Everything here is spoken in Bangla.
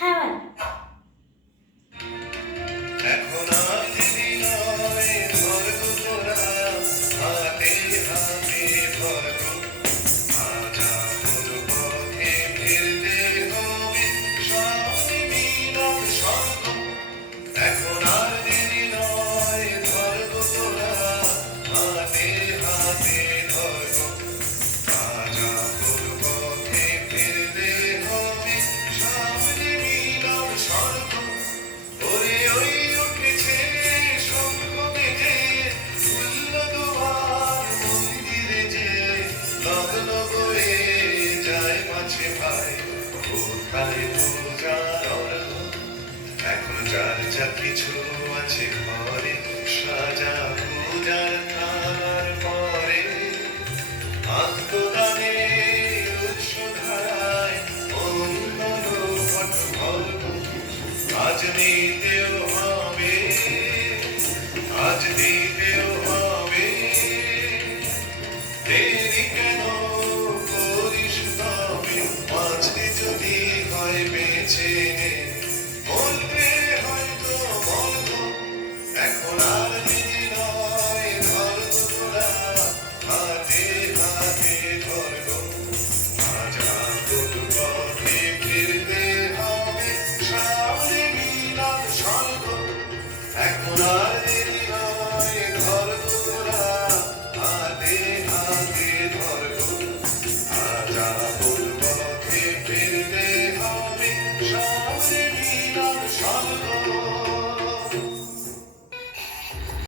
হ্যাঁ। এখন আর দেরি নয়, ধরবো তোরা হাতে হাতে ধরবো। আজ আপন পথে ফিরতে হবে, সামনে মিলন স্বর্গ। এখন আর দেরি নয়, ধরবো তোরা হাতে হাতে ধরবো। আজ আপন পথে ফিরতে হবে, সামনে মিলন স্বর্গ। ওরে ওই উঠেছে শঙ্খ বেজে, উল্ল দুয়ার মন্দিরে যে, লগ্ন বয়ে যায় মাঝে ভাই, কোথায় পূজার অর্ঘ। এখন যার যা কিছু আছে ঘরে, সাজা পূজার থালার পরে, আত্মদানের উৎস ধারায় অন্যর পট ভরব। আজ দিতেও হবে, আজ দিতেও হবে, দেরি কেন করিস তবে, মাঝে যদি হয় বেঁচে নে, বলবে হয়তো বলবো। এখন আর দেরি নয়, ধরবো তোরা হাতে হাতে ধরবো।